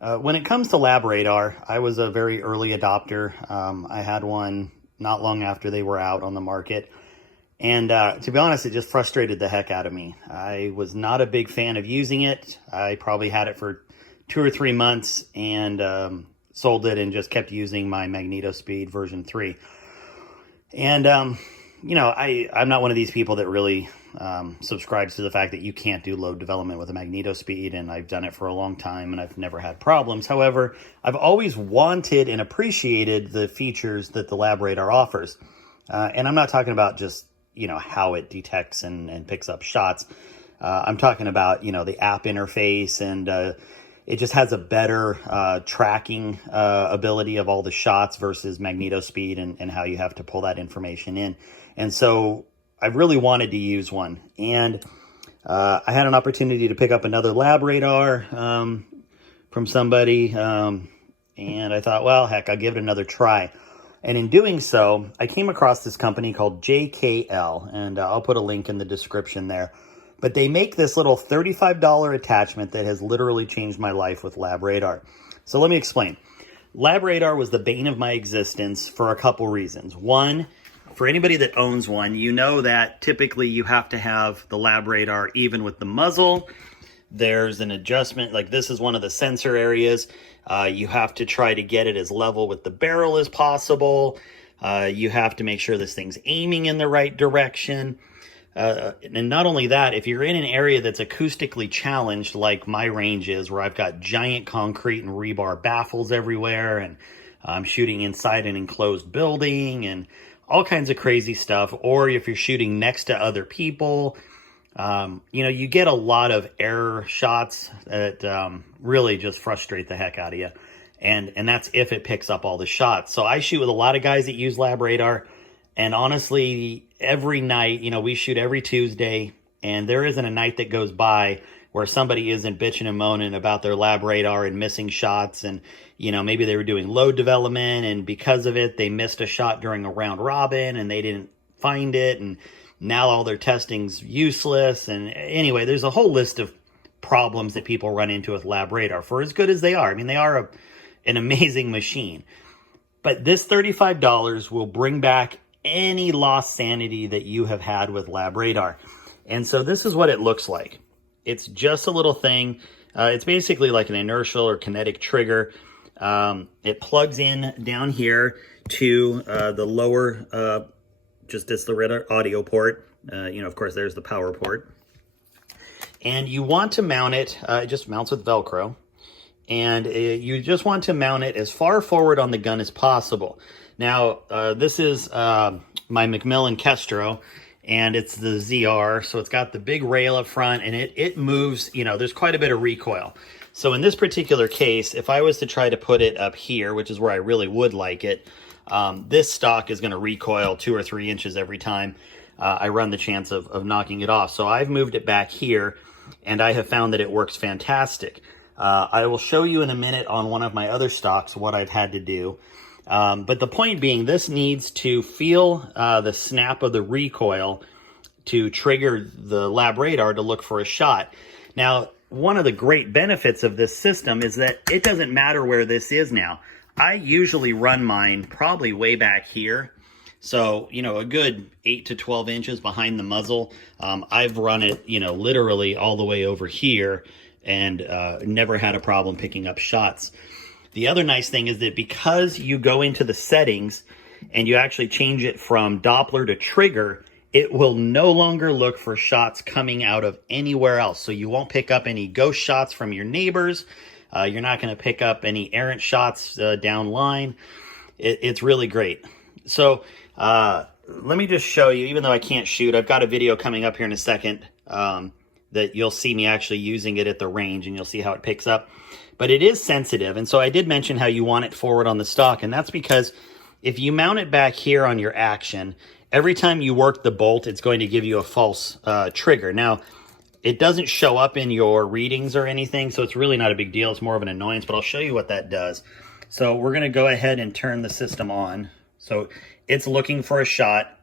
When it comes to LabRadar, I was a very early adopter. I had one not long after they were out on the market. And to be honest, it just frustrated the heck out of me. I was not a big fan of using it. I probably had it for 2 or 3 months and sold it and just kept using my MagnetoSpeed version 3. And, I'm not one of these people that really subscribes to the fact that you can't do load development with a MagnetoSpeed, and I've done it for a long time and I've never had problems. However, I've always wanted and appreciated the features that the LabRadar offers. And I'm not talking about just, how it detects and picks up shots. I'm talking about, the app interface, and it just has a better tracking ability of all the shots versus MagnetoSpeed and how you have to pull that information in. And so I really wanted to use one. And I had an opportunity to pick up another LabRadar from somebody. And I thought, well, heck, I'll give it another try. And in doing so, I came across this company called JKL, and I'll put a link in the description there. But they make this little $35 attachment that has literally changed my life with LabRadar. So let me explain. LabRadar was the bane of my existence for a couple reasons. One, for anybody that owns one, you know that typically you have to have the LabRadar even with the muzzle. There's an adjustment, like this is one of the sensor areas. You have to try to get it as level with the barrel as possible. You have to make sure this thing's aiming in the right direction. And not only that, if you're in an area that's acoustically challenged, like my range is, where I've got giant concrete and rebar baffles everywhere, and I'm shooting inside an enclosed building and all kinds of crazy stuff, or if you're shooting next to other people, you get a lot of error shots that really just frustrate the heck out of you. And that's if it picks up all the shots. So I shoot with a lot of guys that use LabRadar. And honestly, every night, we shoot every Tuesday, and there isn't a night that goes by where somebody isn't bitching and moaning about their LabRadar and missing shots. And, maybe they were doing load development, and because of it, they missed a shot during a round robin and they didn't find it. And now all their testing's useless. And anyway, there's a whole list of problems that people run into with LabRadar, for as good as they are. I mean, they are an amazing machine. But this $35 will bring back any lost sanity that you have had with LabRadar. And so this is what it looks like. It's just a little thing. It's basically like an inertial or kinetic trigger. It plugs in down here to the lower, just as the audio port. Of course, there's the power port. And you want to mount it, it just mounts with Velcro. And you just want to mount it as far forward on the gun as possible. Now, this is my Macmillan Kestrel, and it's the ZR, so it's got the big rail up front, and it moves, there's quite a bit of recoil. So in this particular case, if I was to try to put it up here, which is where I really would like it, this stock is going to recoil 2 or 3 inches every time I run the chance of knocking it off. So I've moved it back here, and I have found that it works fantastic. I will show you in a minute on one of my other stocks what I've had to do. But the point being, this needs to feel the snap of the recoil to trigger the LabRadar to look for a shot. Now, one of the great benefits of this system is that it doesn't matter where this is now. I usually run mine probably way back here. So, a good 8 to 12 inches behind the muzzle. I've run it, literally all the way over here, and never had a problem picking up shots. The other nice thing is that because you go into the settings and you actually change it from Doppler to trigger, it will no longer look for shots coming out of anywhere else. So you won't pick up any ghost shots from your neighbors. You're not going to pick up any errant shots down line. It's really great. So let me just show you, even though I can't shoot, I've got a video coming up here in a second that you'll see me actually using it at the range, and you'll see how it picks up. But it is sensitive, and so I did mention how you want it forward on the stock, and that's because if you mount it back here on your action, every time you work the bolt, it's going to give you a false trigger. Now, it doesn't show up in your readings or anything, so it's really not a big deal. It's more of an annoyance, but I'll show you what that does. So we're going to go ahead and turn the system on. So it's looking for a shot.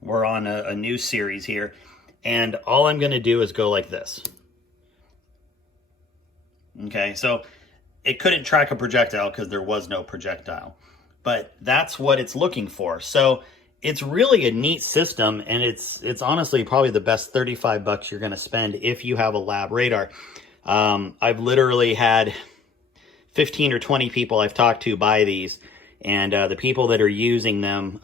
We're on a new series here, and all I'm going to do is go like this. Okay, so it couldn't track a projectile because there was no projectile. But that's what it's looking for. So it's really a neat system, and it's honestly probably the best 35 bucks you're going to spend if you have a LabRadar. I've literally had 15 or 20 people I've talked to buy these, and the people that are using them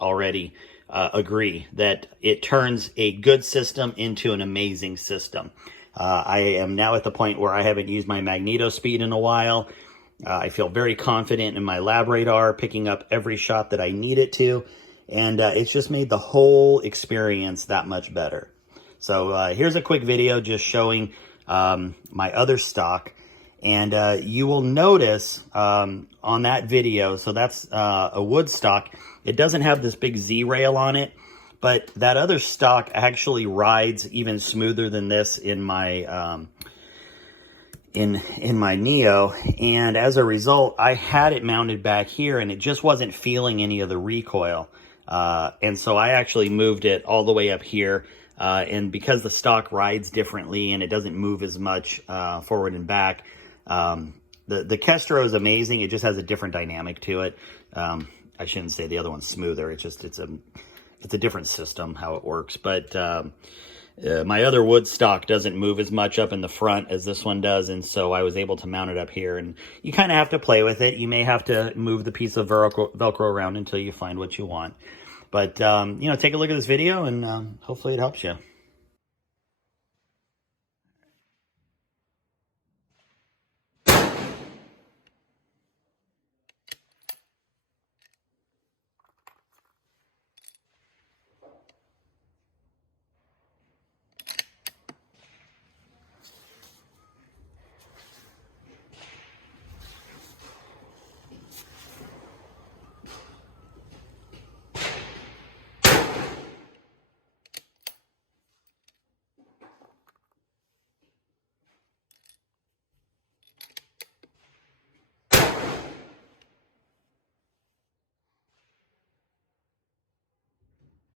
already agree that it turns a good system into an amazing system. I am now at the point where I haven't used my magneto speed in a while. I feel very confident in my LabRadar, picking up every shot that I need it to, and it's just made the whole experience that much better. So here's a quick video just showing my other stock, and you will notice on that video, so that's a wood stock, it doesn't have this big Z-rail on it, but that other stock actually rides even smoother than this in my in my Neo, and as a result, I had it mounted back here, and it just wasn't feeling any of the recoil, and so I actually moved it all the way up here, and because the stock rides differently and it doesn't move as much forward and back, the Kestrel is amazing. It just has a different dynamic to it. I shouldn't say the other one's smoother. It's a different system how it works, but my other wood stock doesn't move as much up in the front as this one does, and so I was able to mount it up here, and you kind of have to play with it. You may have to move the piece of Velcro around until you find what you want, but you know, take a look at this video, and hopefully it helps you.